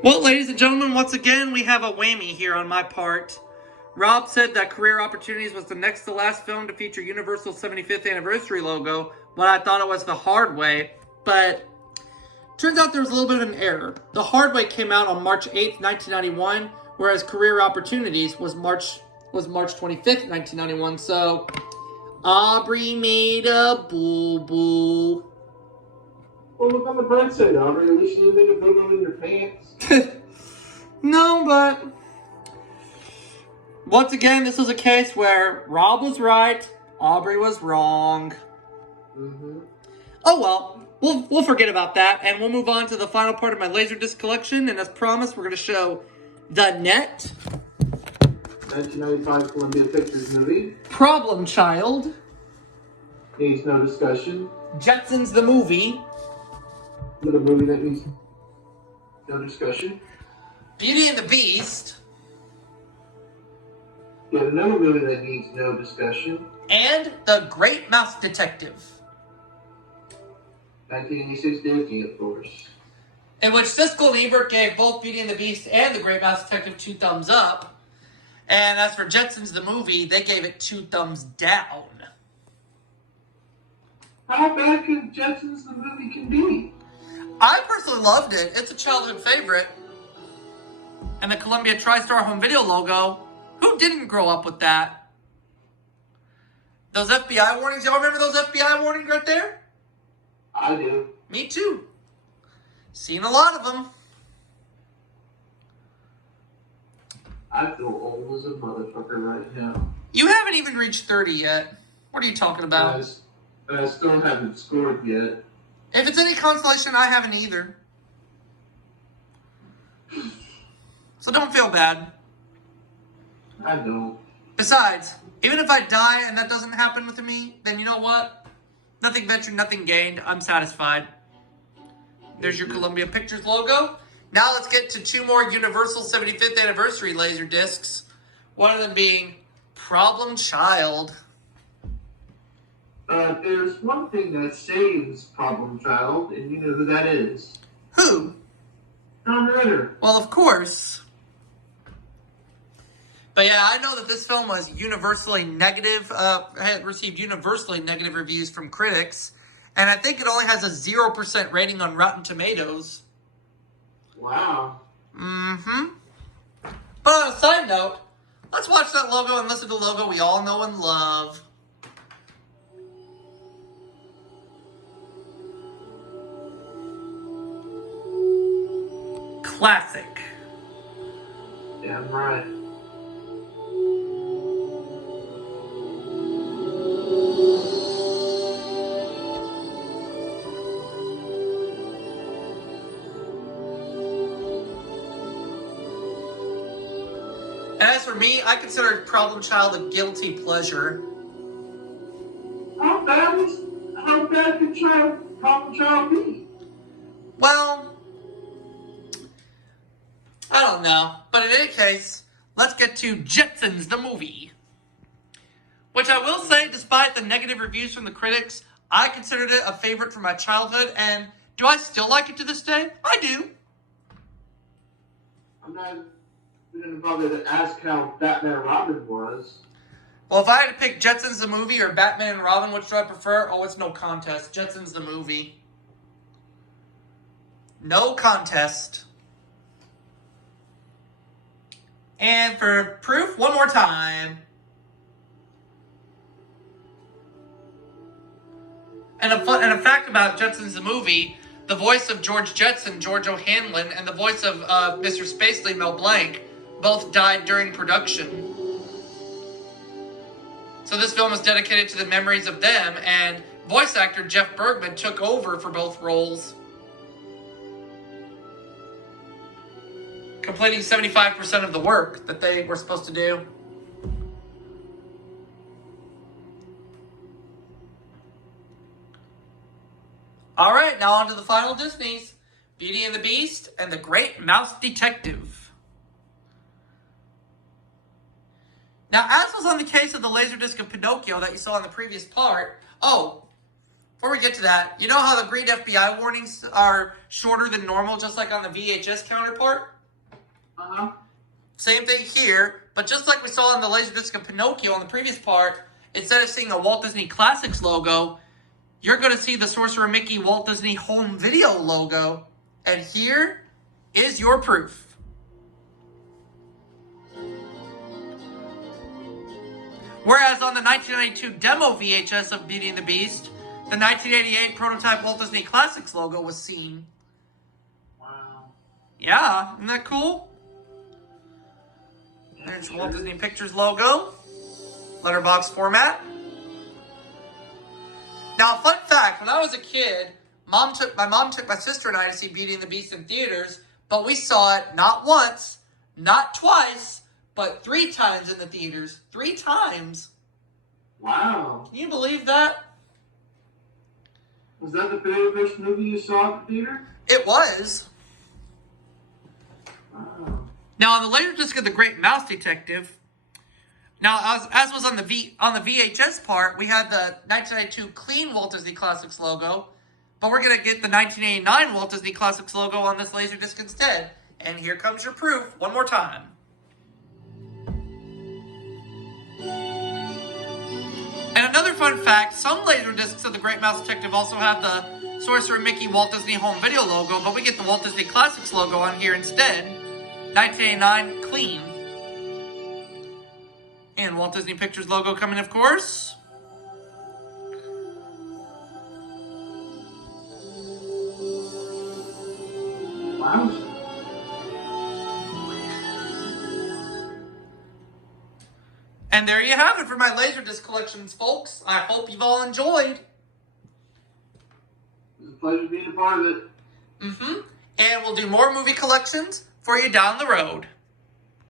Well, ladies and gentlemen, once again, we have a whammy here on my part. Rob said that Career Opportunities was the next to last film to feature Universal's 75th anniversary logo, but I thought it was The Hard Way. But turns out there was a little bit of an error. The Hard Way came out on March 8th, 1991, whereas Career Opportunities was March 25th, 1991. So Aubrey made a boo-boo. Well, look on the bright side, Aubrey. At least you didn't make a boo-boo in your pants. No, but once again, this was a case where Rob was right, Aubrey was wrong. Mm-hmm. Oh well, we'll forget about that, and we'll move on to the final part of my LaserDisc collection. And as promised, we're going to show The Net, 1995 Columbia Pictures movie. Problem Child, Needs no discussion. Jetsons the Movie, Another movie that needs no discussion. Beauty and the Beast, Yet another movie that needs no discussion. and The Great Mouse Detective, 1986 Disney, of course. in which Siskel and Ebert gave both Beauty and the Beast and The Great Mouse Detective 2 thumbs up. And as for Jetsons the Movie, they gave it 2 thumbs down. How bad could Jetsons the Movie can be? I personally loved it. It's a childhood favorite. And the Columbia TriStar Home Video logo. Who didn't grow up with that? Those FBI warnings. Y'all remember those FBI warnings right there? I do. Me too. Seen a lot of them. I feel old as a motherfucker right now. You haven't even reached 30 yet. What are you talking about? I still haven't scored yet. If it's any consolation, I haven't either. So don't feel bad. I don't. Besides, even if I die and that doesn't happen with me, then you know what? Nothing ventured, nothing gained. I'm satisfied. There's your Columbia Pictures logo. Now let's get to 2 more Universal 75th anniversary laser discs. One of them being Problem Child. There's one thing that saves Problem Child, and you know who that is. Who? Tom Ritter. Well, of course. But yeah, I know that this film was universally negative, had received universally negative reviews from critics. And I think it only has a 0% rating on Rotten Tomatoes. Wow. Mm-hmm. But on a side note, let's watch that logo and listen to the logo we all know and love. Classic. Damn right. And as for me, I consider Problem Child a guilty pleasure. How bad could Problem Child be? Well, I don't know. But in any case, let's get to Jetsons the Movie. Which I will say, despite the negative reviews from the critics, I considered it a favorite from my childhood. And do I still like it to this day? I do. I'm not going to bother to ask how Batman and Robin was. Well, if I had to pick Jetsons the Movie or Batman and Robin, which do I prefer? Oh, it's no contest. Jetsons the Movie. No contest. And for proof, one more time. And a fact about Jetsons the Movie, the voice of George Jetson, George O'Hanlon, and the voice of Mr. Spacely, Mel Blanc, both died during production. So this film is dedicated to the memories of them, and voice actor Jeff Bergman took over for both roles, completing 75% of the work that they were supposed to do. All right, now on to the final Disneys, Beauty and the Beast and the Great Mouse Detective. Now, as was on the case of the LaserDisc of Pinocchio that you saw in the previous part, before we get to that, you know how the green FBI warnings are shorter than normal, just like on the VHS counterpart? Uh-huh. Same thing here, but just like we saw on the LaserDisc of Pinocchio on the previous part, instead of seeing a Walt Disney Classics logo, you're going to see the Sorcerer Mickey Walt Disney Home Video logo. And here is your proof. Whereas on the 1992 demo VHS of Beauty and the Beast, the 1988 prototype Walt Disney Classics logo was seen. Wow. Yeah, isn't that cool? There's Walt Disney Pictures logo. Letterbox format. Now, fun fact, when I was a kid, my mom took my sister and I to see Beauty and the Beast in theaters, but we saw it not once, not twice, but 3 times in the theaters. 3 times. Wow. Can you believe that? Was that the very first movie you saw at the theater? It was. Wow. Now, on the LaserDisc of The Great Mouse Detective, now, as was on the VHS part, we had the 1992 clean Walt Disney Classics logo, but we're going to get the 1989 Walt Disney Classics logo on this LaserDisc instead. And here comes your proof one more time. And another fun fact, some LaserDiscs of The Great Mouse Detective also have the Sorcerer Mickey Walt Disney Home Video logo, but we get the Walt Disney Classics logo on here instead. 1989 clean. And Walt Disney Pictures logo coming, of course. Wow. And there you have it for my LaserDisc collections, folks. I hope you've all enjoyed. It was a pleasure being a part of it. And we'll do more movie collections for you down the road.